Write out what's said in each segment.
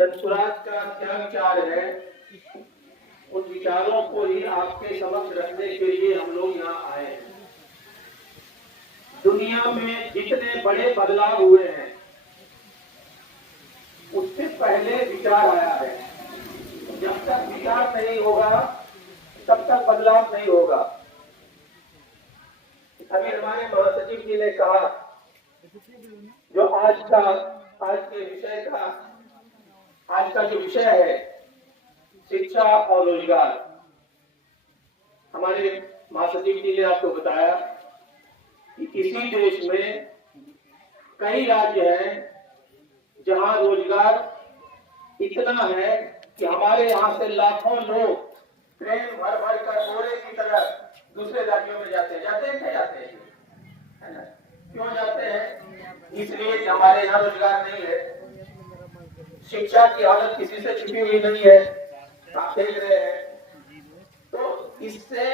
जनसुराज का क्या विचार है, उन विचारों को ही आपके समक्ष रखने के लिए हम लोग यहाँ आए हैं। दुनिया में जितने बड़े बदलाव हुए हैं उससे पहले विचार आया है। जब तक विचार नहीं होगा तब तक बदलाव नहीं होगा। अभी हमारे महासचिव जी ने कहा जो आज का जो विषय है शिक्षा और रोजगार, हमारे महासचिव जी ने आपको बताया कि किसी देश में कई राज्य हैं जहां रोजगार इतना है कि हमारे यहाँ से लाखों लोग ट्रेन भर भर कर बोरे की तरह दूसरे राज्यों में जाते हैं क्यों जाते हैं? इसलिए कि हमारे यहाँ रोजगार नहीं है। शिक्षा की हालत किसी से छुपी हुई नहीं है, आप देख रहे हैं। तो इससे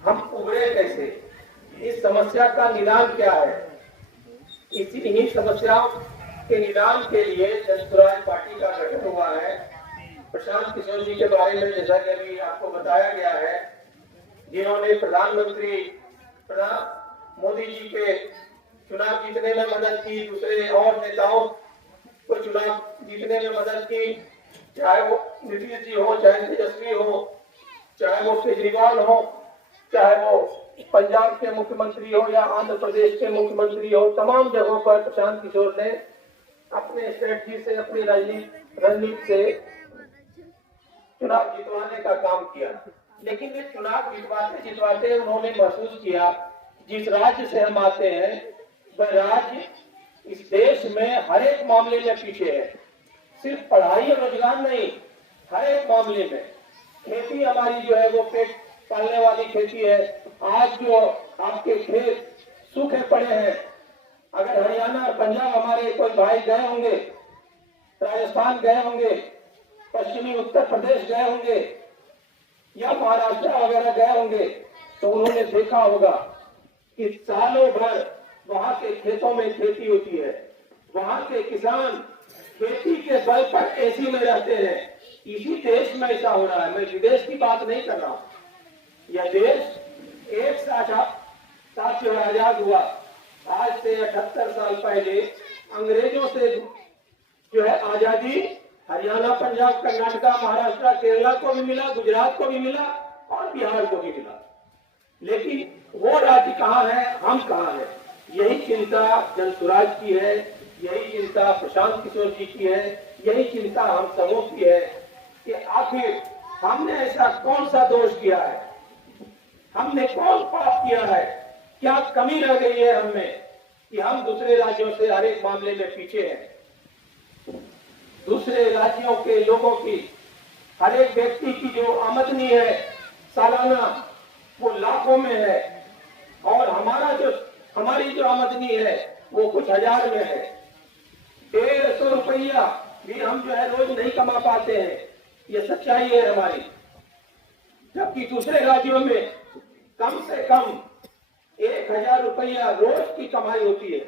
हम उभरे कैसे? इस समस्या का निदान क्या है? इन्हीं समस्याओं के निदान के लिए जनसुराज पार्टी का गठन हुआ है। प्रशांत किशोर जी के बारे में जैसा कि अभी आपको बताया गया है, जिन्होंने प्रधानमंत्री मोदी जी के चुनाव जीतने में मदद की, दूसरे और नेताओं को चुनाव जीतने में मदद की, चाहे वो नीतीश जी हो, चाहे तेजस्वी हो, चाहे वो केजरीवाल हो, चाहे वो पंजाब के मुख्यमंत्री हो या आंध्र प्रदेश के मुख्यमंत्री हो, तमाम जगहों पर प्रशांत किशोर ने अपने स्ट्रेटजी से, अपनी रणनीति से चुनाव जितवाने का काम किया। लेकिन ये चुनाव जितवाते उन्होंने महसूस किया जिस राज्य से हम आते हैं वह राज्य इस देश में हर एक मामले में पीछे है। सिर्फ पढ़ाई और रोजगार नहीं, हर एक मामले में। खेती हमारी जो है वो पेट पालने वाली खेती है। आज जो आपके खेत सूखे पड़े हैं, अगर हरियाणा और पंजाब हमारे कोई भाई गए होंगे, राजस्थान गए होंगे, पश्चिमी उत्तर प्रदेश गए होंगे या महाराष्ट्र वगैरह गए होंगे, तो उन्होंने देखा होगा कि सालों भर वहां के खेतों में खेती होती है। वहां के किसान खेती के बल पर एसी में रहते हैं। इसी देश में ऐसा हो रहा है। मैं विदेश की बात नहीं कर रहा हूं। यह देश एक साथ जो आजाद हुआ, आज से 78 साल पहले अंग्रेजों से जो है आजादी हरियाणा, पंजाब, कर्नाटक, महाराष्ट्र, केरला को भी मिला, गुजरात को भी मिला और बिहार को भी मिला। लेकिन वो राज्य कहाँ है, हम कहाँ हैं? यही चिंता जनसुराज की है, यही चिंता प्रशांत किशोर जी की है, यही चिंता हम सबों की है कि आखिर हमने ऐसा कौन सा दोष किया है, हमने कौन पाप किया है, क्या कमी रह गई है हमें कि हम दूसरे राज्यों से हर एक मामले में पीछे हैं। दूसरे राज्यों के लोगों की, हर एक व्यक्ति की जो आमदनी है सालाना वो लाखों में है और हमारी जो आमदनी है वो कुछ हजार में है। 150 रुपया भी हम जो है रोज नहीं कमा पाते हैं, ये सच्चाई है हमारी। जबकि दूसरे राज्यों में कम से कम 1000 रुपया रोज की कमाई होती है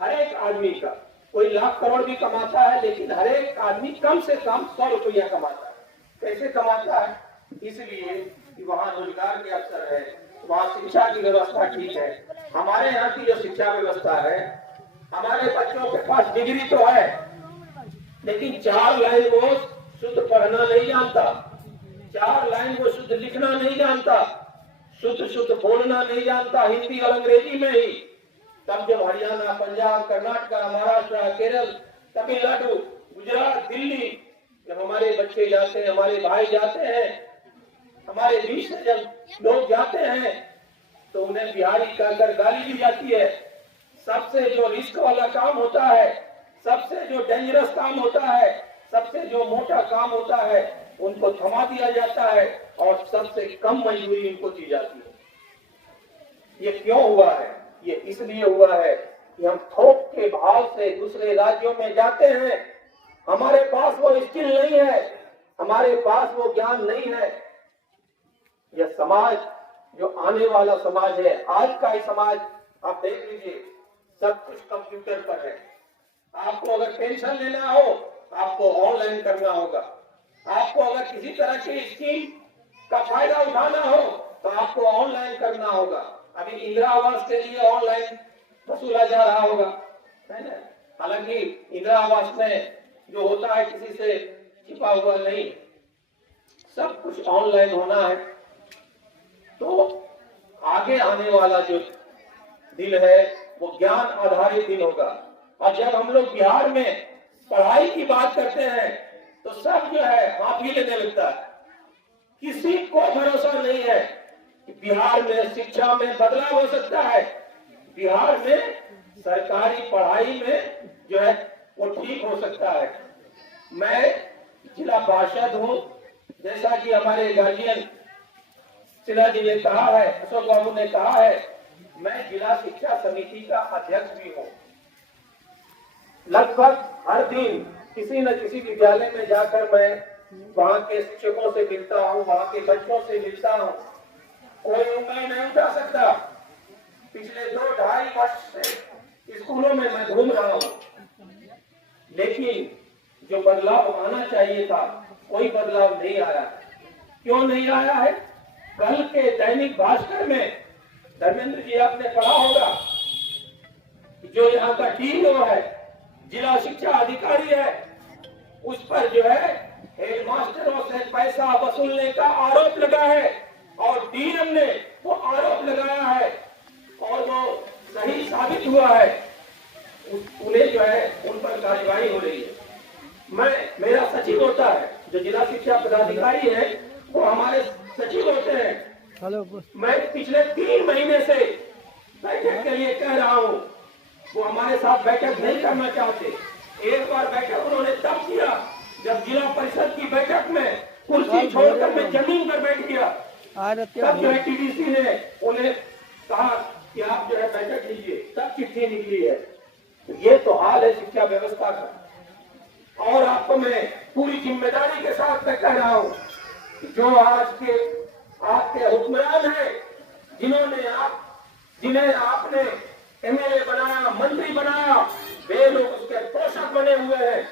हर एक आदमी का। कोई लाख करोड़ भी कमाता है, लेकिन हर एक आदमी कम से कम 100 रुपया कमाता है। कैसे कमाता है? इसलिए कि वहाँ रोजगार के अवसर है, वहाँ शिक्षा की व्यवस्था ठीक है। हमारे यहाँ की जो शिक्षा व्यवस्था है, हमारे बच्चों के पास डिग्री तो है, लेकिन 4 लाइन वो शुद्ध पढ़ना नहीं जानता, 4 लाइन वो शुद्ध लिखना नहीं जानता, शुद्ध बोलना नहीं जानता, हिंदी और अंग्रेजी में ही। तब जब हरियाणा, पंजाब, कर्नाटक, महाराष्ट्र, केरल, तमिलनाडु, गुजरात, दिल्ली जब हमारे बच्चे जाते हैं, हमारे भाई जाते हैं, हमारे बीच से जब लोग जाते हैं तो उन्हें बिहारी कहकर गाली दी जाती है। सबसे जो रिस्क वाला काम होता है, सबसे जो डेंजरस काम होता है, सबसे जो मोटा काम होता है, उनको थमा दिया जाता है और सबसे कम मजदूरी उनको दी जाती है। ये क्यों हुआ है? ये इसलिए हुआ है कि हम थोक के भाव से दूसरे राज्यों में जाते हैं। हमारे पास वो स्किल नहीं है, हमारे पास वो ज्ञान नहीं है। यह समाज जो आने वाला समाज है, आज का ही समाज आप देख लीजिए, सब कुछ कंप्यूटर पर है। आपको अगर पेंशन लेना हो आपको ऑनलाइन करना होगा। आपको अगर किसी तरह की स्कीम का फायदा उठाना हो तो आपको ऑनलाइन करना होगा। अभी इंदिरा आवास के लिए ऑनलाइन वसूला जा रहा होगा, है ना। हालांकि इंदिरा आवास में जो होता है किसी से छिपा हुआ नहीं, सब कुछ ऑनलाइन होना है। तो आगे आने वाला जो दिन है वो ज्ञान आधारित दिन होगा। और जब हम लोग बिहार में पढ़ाई की बात करते हैं तो सब जो है माफी लेने लगता है। किसी को भरोसा नहीं है कि बिहार में शिक्षा में बदलाव हो सकता है, बिहार में सरकारी पढ़ाई में जो है वो ठीक हो सकता है। मैं जिला पार्षद हूँ, जैसा कि हमारे गार्जियन सिन्हा जी ने कहा है, अशोक बाबू ने कहा है, मैं जिला शिक्षा समिति का अध्यक्ष भी हूँ। लगभग हर दिन किसी न किसी विद्यालय में जाकर मैं वहाँ के शिक्षकों से मिलता हूँ, वहाँ के बच्चों से मिलता हूँ। कोई उंगली नहीं उठा सकता। पिछले 2-2.5 वर्ष से स्कूलों में मैं घूम रहा हूँ, लेकिन जो बदलाव आना चाहिए था कोई बदलाव नहीं आया। क्यों नहीं आया है? कल के दैनिक भास्कर में धर्मेंद्र जी आपने पढ़ा होगा, जो यहाँ का डीओ है, जिला शिक्षा अधिकारी है, उस पर जो है हेडमास्टरों से पैसा वसूलने का आरोप लगा है और डीएम ने वो आरोप लगाया है और वो सही साबित हुआ है। उन्हें जो है उन पर कार्रवाई हो रही है। मेरा सचिव होता है, जो जिला शिक्षा पदाधिकारी है वो हमारे सचिव होते हैं। मैं पिछले 3 महीने से बैठक के लिए कह रहा हूँ, वो हमारे साथ बैठक नहीं करना चाहते। एक बार बैठक उन्होंने तब किया जब जिला परिषद की बैठक में कुर्सी छोड़कर मैं जमीन पर बैठ गया। तब जो है टीडीसी ने उन्हें कहा कि आप जो है बैठक लीजिए, तब चिट्ठी निकली है। तो ये तो हाल है शिक्षा व्यवस्था का। और आपको मैं पूरी जिम्मेदारी के साथ मैं कह रहा हूँ, जो आज के आपके हुक्मरान हैं, जिन्हें आपने एमएलए बनाया, मंत्री बनाया, वे लोग उसके पोषक बने हुए हैं,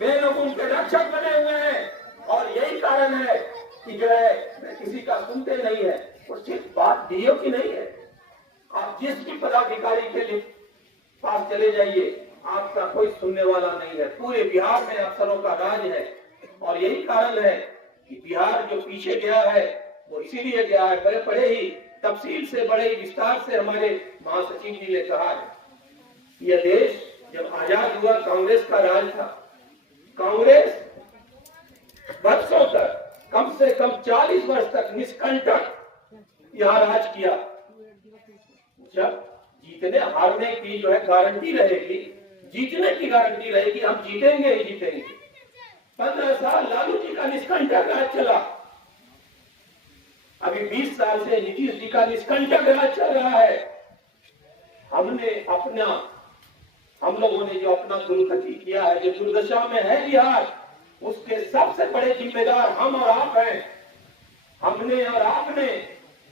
वे लोग उनके रक्षक बने हुए हैं। और यही कारण है कि जो है किसी का सुनते नहीं है। और सिर्फ बात डीओ की नहीं है, आप जिस भी पदाधिकारी के लिए पास चले जाइए, आपका कोई सुनने वाला नहीं है। पूरे बिहार में अफसरों का राज है और यही कारण है कि बिहार जो पीछे गया है वो इसीलिए गया है। बड़े ही तफसील से, बड़े ही विस्तार से हमारे महासचिव जी ने कहा है। यह देश जब आजाद हुआ कांग्रेस का राज था। कांग्रेस वर्षों तक, कम से कम 40 वर्ष तक निष्कंटक यहाँ राज किया। जब जीतने हारने की जो है गारंटी रहेगी, जीतने की गारंटी रहेगी, हम जीतेंगे ही जीतेंगे। 15 साल लालू जी का निष्कंटक राज चला। अभी 20 साल से नीतीश जी का निष्कंटक राज चल रहा है। हम लोगों ने जो अपना दुर्गति किया है, जो दुर्दशा में है बिहार, उसके सबसे बड़े जिम्मेदार हम और आप हैं। हमने और आपने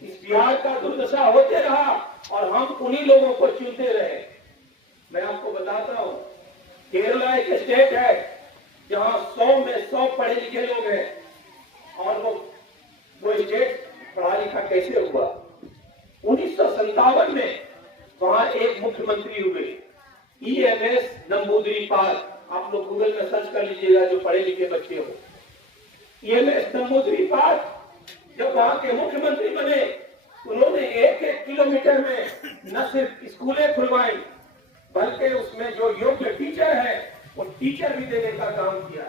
इस बिहार का दुर्दशा होते रहा और हम उन्हीं लोगों को चुनते रहे। मैं आपको बताता हूँ, केरला एक स्टेट है जहाँ 100 में 100 पढ़े लिखे लोग हैं। और वो स्टेट पढ़ा लिखा कैसे हुआ? 1957 में वहां एक मुख्यमंत्री हुए, EMS नंबूदिरीपाल। आप लोग गूगल में सर्च कर लीजिएगा, जो पढ़े लिखे बच्चे हो। EMS नंबूदिरीपाल जब वहां के मुख्यमंत्री बने, उन्होंने 1-1 किलोमीटर में न सिर्फ स्कूलें खुलवाई, बल्कि उसमें जो योग्य टीचर है वो टीचर भी देने का काम किया।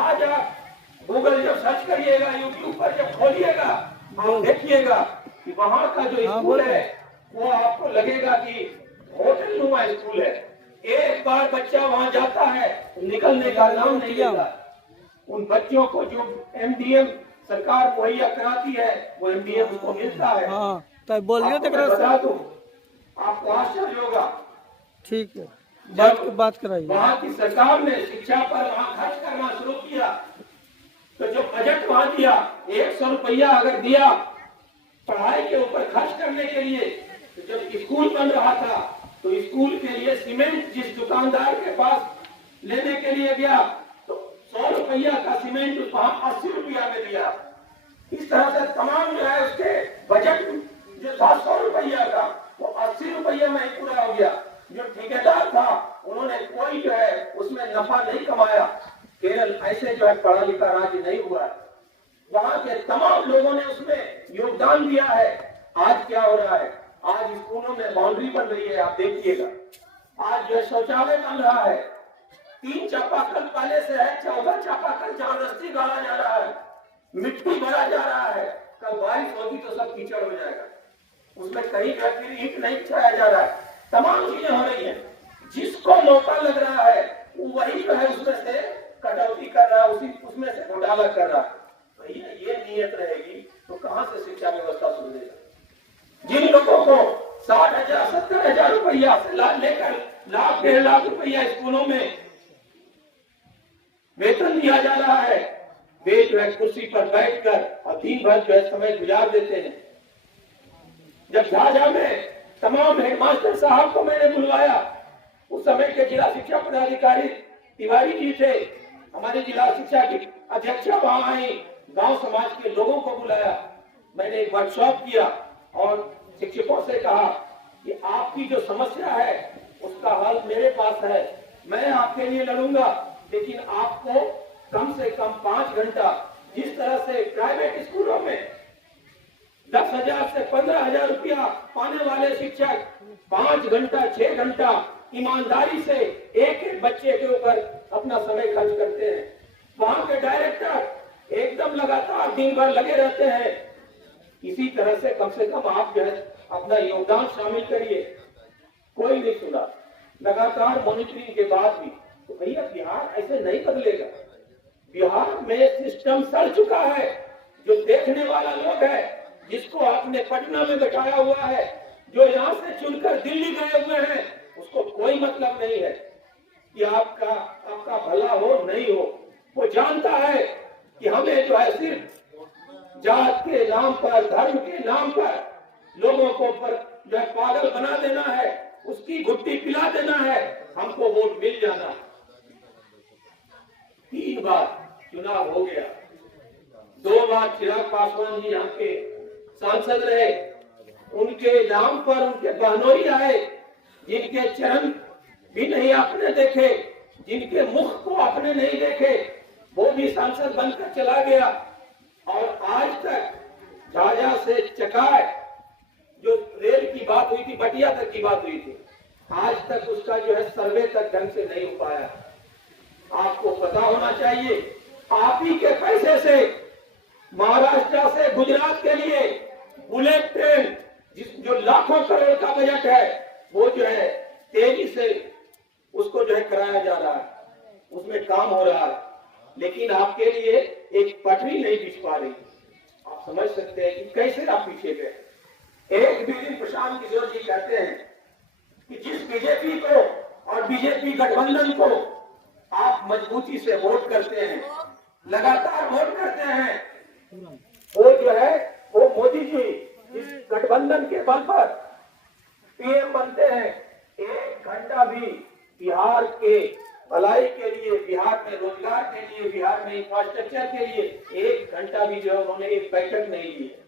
आज आप गूगल जब सर्च करिएगा, यूट्यूब पर जब खोलिएगा, आप देखिएगा कि वहां का जो स्कूल है वो आपको लगेगा कि होटल नुमा स्कूल है। एक बार बच्चा वहां जाता है, निकलने का नाम नहीं लेता। उन बच्चों को जो MDM सरकार मुहैया कराती है, वो MDM उसको मिलता है। तो बोलिए तो बता दूं, आपको आश्चर्य होगा। ठीक है, बात कराइए। वहाँ की सरकार ने शिक्षा पर वहाँ खर्च करना शुरू किया, तो जो बजट वहाँ दिया, 100 रुपया अगर दिया पढ़ाई के ऊपर खर्च करने के लिए, तो जब स्कूल बन रहा था तो स्कूल के लिए सीमेंट जिस दुकानदार के पास लेने के लिए गया, तो 100 रुपया का सीमेंट वहां 80 रुपया में दिया। इस तरह से तमाम जो है उसके बजट जो था 100 रुपया का वो 80 रुपया में ही पूरा हो गया। जो ठेकेदार था उन्होंने कोई जो है उसमें नफा नहीं कमाया। केरल ऐसे जो है पढ़ा लिखा राज्य नहीं हुआ है। वहां के तमाम लोगों ने उसमें योगदान दिया है। आज क्या हो रहा है, आज स्कूलों में बाउंड्री बन रही है, आप देखिएगा। आज जो है शौचालय बन रहा है, 3 चापाकल पहले से है, 14 चापाकल जबरदस्ती गाड़ा जा रहा है, मिट्टी भरा जा रहा है। कल बारिश होगी तो सब कीचड़ हो जाएगा, उसमें कहीं फिर ईंट नहीं छाया जा रहा है। तमाम चीजें हो रही है। जिसको मौका लग रहा है वो वही जो है उसमें से कटौती कर रहा है, उसी उसमें से घोटाला कर रहा है। भैया ये नियत रहेगी तो कहां से शिक्षा व्यवस्था सुधरेगा। जिन लोगों को 60,000 70,000 रुपया से लेकर लाख 1.5 लाख रुपया स्कूलों में वेतन दिया जा रहा है, वे जो है कुर्सी पर बैठकर और दिन भर जो है समय गुजार देते हैं। जब झाझा में तमाम हेडमास्टर साहब को मैंने बुलवाया, उस समय के जिला शिक्षा पदाधिकारी तिवारी जी थे, हमारे जिला शिक्षा की अध्यक्षा वहां आई, गांव समाज के लोगों को बुलाया, मैंने एक वर्कशॉप किया और शिक्षकों से कहा कि आपकी जो समस्या है उसका हल मेरे पास है, मैं आपके लिए लड़ूंगा, लेकिन आपको कम से कम 5 घंटा, जिस तरह से प्राइवेट स्कूलों में 10,000 से 15,000 रुपया पाने वाले शिक्षक 5 घंटा 6 घंटा ईमानदारी से एक एक बच्चे के ऊपर अपना समय खर्च करते हैं। वहां के डायरेक्टर एकदम लगातार दिन भर लगे रहते हैं। इसी तरह से कम आप जो है अपना योगदान शामिल करिए। कोई नहीं सुना, लगातार मॉनिटरिंग के बाद भी। तो भैया बिहार ऐसे नहीं बदलेगा। बिहार में सिस्टम सड़ चुका है। जो देखने वाला लोग है, जिसको आपने पटना में बैठाया हुआ है, जो यहाँ से चुनकर दिल्ली गए हुए हैं, उसको कोई मतलब नहीं है कि आपका भला हो नहीं हो। वो जानता है कि हमें जो है सिर्फ जात के नाम पर, धर्म के नाम पर लोगों को पर जो है पागल बना देना है, उसकी घुट्टी पिला देना है, हमको वोट मिल जाना। 3 बार चुनाव हो गया, 2 बार चिराग पासवान जी यहाँ के सांसद रहे, उनके नाम पर उनके बहनोई आए, जिनके चरण भी नहीं आपने देखे, जिनके मुख को आपने नहीं देखे, वो भी सांसद बनकर चला गया। और आज तक झाझा से चकाय जो रेल की बात हुई थी, बटिया तक की बात हुई थी, आज तक उसका जो है सर्वे तक ढंग से नहीं हो पाया। आपको पता होना चाहिए, आप ही के पैसे से महाराष्ट्र से गुजरात के लिए बुलेट ट्रेन जो लाखों करोड़ का बजट है, वो जो है तेजी से उसको जो है कराया जा रहा है, उसमें काम हो रहा है, लेकिन आपके लिए एक पटरी नहीं बिछ पा रही। आप समझ सकते हैं कि कैसे आप पीछे गए। एक दिन प्रशांत किशोर जी कहते हैं कि जिस बीजेपी को और बीजेपी गठबंधन को आप मजबूती से वोट करते हैं, लगातार वोट करते हैं, वो जो है वो मोदी जी इस गठबंधन के बल पर पीएम बनते हैं। 1 घंटा भी बिहार के भलाई के लिए, बिहार में रोजगार के लिए, बिहार में इंफ्रास्ट्रक्चर के लिए 1 घंटा भी जो है उन्होंने एक बैठक नहीं ली है।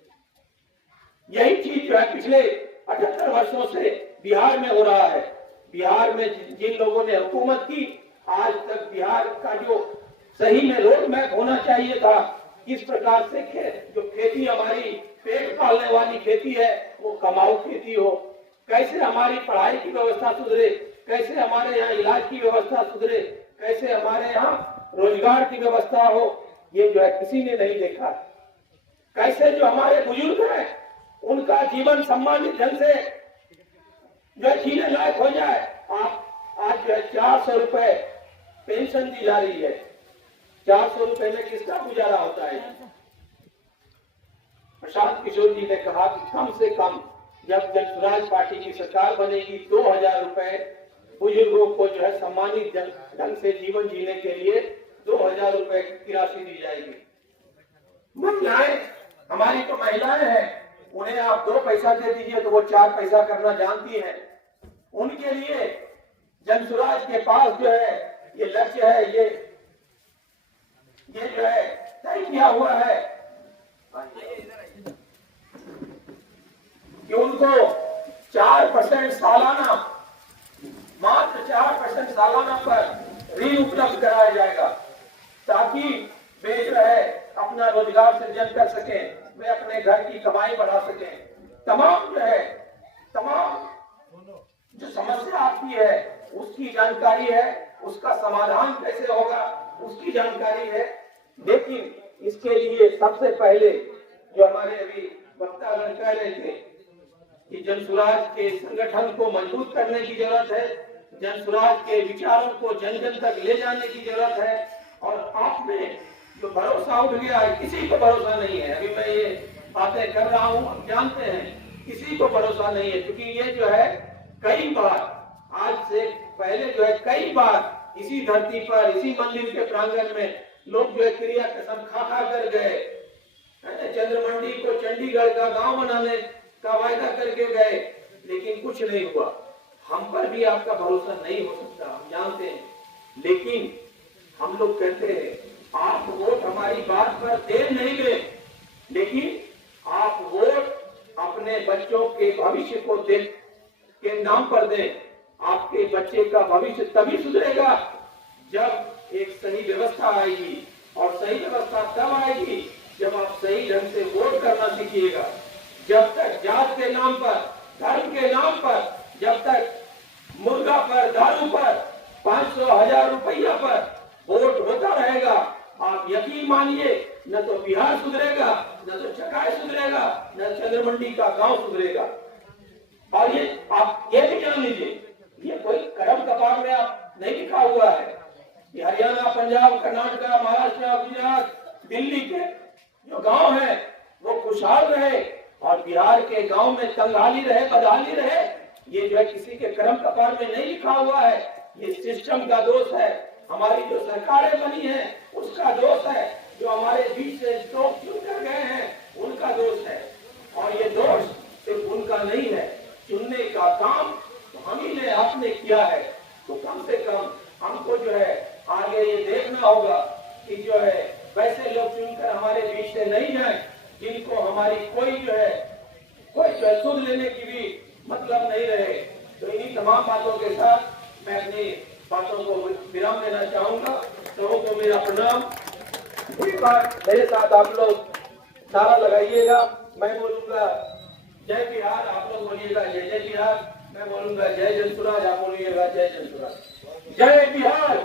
यही चीज जो है पिछले 78 वर्षों से बिहार में हो रहा है। बिहार में जिन लोगों ने हुकूमत की, आज तक बिहार का जो सही में रोड मैप होना चाहिए था, किस प्रकार से जो खेती हमारी पेट पालने वाली खेती है वो कमाऊ खेती हो, कैसे हमारी पढ़ाई की व्यवस्था सुधरे, कैसे हमारे यहाँ इलाज की व्यवस्था सुधरे, कैसे हमारे यहाँ रोजगार की व्यवस्था हो, ये जो है किसी ने नहीं देखा। कैसे जो हमारे बुजुर्ग हैं उनका जीवन सम्मानित ढंग से जो है जीने लायक हो जाए। आप आज जो है 400 रुपए पेंशन दी जा रही है। 400 रुपए में किसका गुजारा होता है। प्रशांत किशोर जी ने कहा कि कम से कम जब जनसुराज पार्टी की सरकार बनेगी 2,000 रुपए बुजुर्गों को जो है सम्मानित ढंग से जीवन जीने के लिए 2,000 रुपए की राशि दी जाएगी। महिलाएं, हमारी तो महिलाएं हैं, उन्हें आप 2 पैसा दे दीजिए तो वो 4 पैसा करना जानती हैं। उनके लिए जनसुराज के पास जो है ये लक्ष्य है, ये ये जो है तय किया हुआ है कि उनको 4% सालाना, मात्र 4% सालाना पर ऋण उपलब्ध कराया जाएगा, ताकि वे जो है अपना रोजगार सृजन कर सके, वे अपने घर की कमाई बढ़ा सके। तमाम जो है, तमाम जो समस्या आती है उसकी जानकारी है, उसका समाधान कैसे होगा उसकी जानकारी है। लेकिन इसके लिए सबसे पहले जो हमारे अभी वक्तागण कह रहे थे कि जनसुराज के संगठन को मजबूत करने की जरूरत है, जनसुराज के विचारों को जन जन तक ले जाने की जरूरत है। और आप में जो भरोसा उठ गया है, किसी को भरोसा नहीं है। अभी मैं ये बातें कर रहा हूँ, आप जानते हैं किसी को भरोसा नहीं है, क्योंकि ये जो है कई बार, आज से पहले जो है कई बार इसी धरती पर, इसी मंदिर के प्रांगण में लोग जो है क्रिया कसम खा कर गए, चंद्रमंडी को चंडीगढ़ का गांव बनाने का वायदा करके गए, लेकिन कुछ नहीं हुआ। हम पर भी आपका भरोसा नहीं हो सकता, हम जानते हैं, लेकिन हम लोग कहते हैं आप वोट हमारी बात पर दे नहीं दे, लेकिन आप वोट अपने बच्चों के भविष्य को दे के नाम पर दें। आपके बच्चे का भविष्य तभी सुधरेगा जब एक सही व्यवस्था आएगी, और सही व्यवस्था तब आएगी जब आप सही ढंग से वोट करना सीखिएगा। जब तक जात के नाम पर, धर्म के नाम पर, जब तक मुर्गा पर, दारू पर, 500,000 रुपया पर वोट होता रहेगा, आप यकीन मानिए न तो बिहार सुधरेगा, न तो चकाई सुधरेगा, न चंद्रमंडी का गांव सुधरेगा। और ये आप ये भी जान लीजिए, ये कोई करम कपार में आप नहीं लिखा हुआ है। ये हरियाणा, पंजाब, कर्नाटक, महाराष्ट्र, गुजरात, दिल्ली के जो गांव है वो खुशहाल रहे, और बिहार के गांव में तंगहाली रहे, बदहाली रहे, ये जो है किसी के करम कपार में नहीं लिखा हुआ है। ये सिस्टम का दोष है, हमारी जो सरकारें बनी हैं उसका दोष है, जो हमारे बीच से लोग चुन कर गए हैं उनका दोष है। और ये दोष सिर्फ उनका नहीं है, चुनने का काम तो हम ही ने, आपने किया है। तो कम से कम हमको जो है आगे ये देखना होगा कि जो है वैसे लोग चुनकर हमारे बीच से नहीं जाए जिनको हमारी कोई जो है सुध लेने की भी मतलब नहीं रहे। तो इन्हीं तमाम बातों के साथ मैं अपनी बातों को विराम देना चाहूंगा। सबको मेरा प्रणाम। एक बार मेरे साथ आप लोग नारा लगाइएगा, मैं बोलूंगा जय बिहार, आप लोग बोलिएगा जय जय बिहार, मैं बोलूंगा जय जनसुराज, आप बोलिएगा जय जनसुराज। जय बिहार।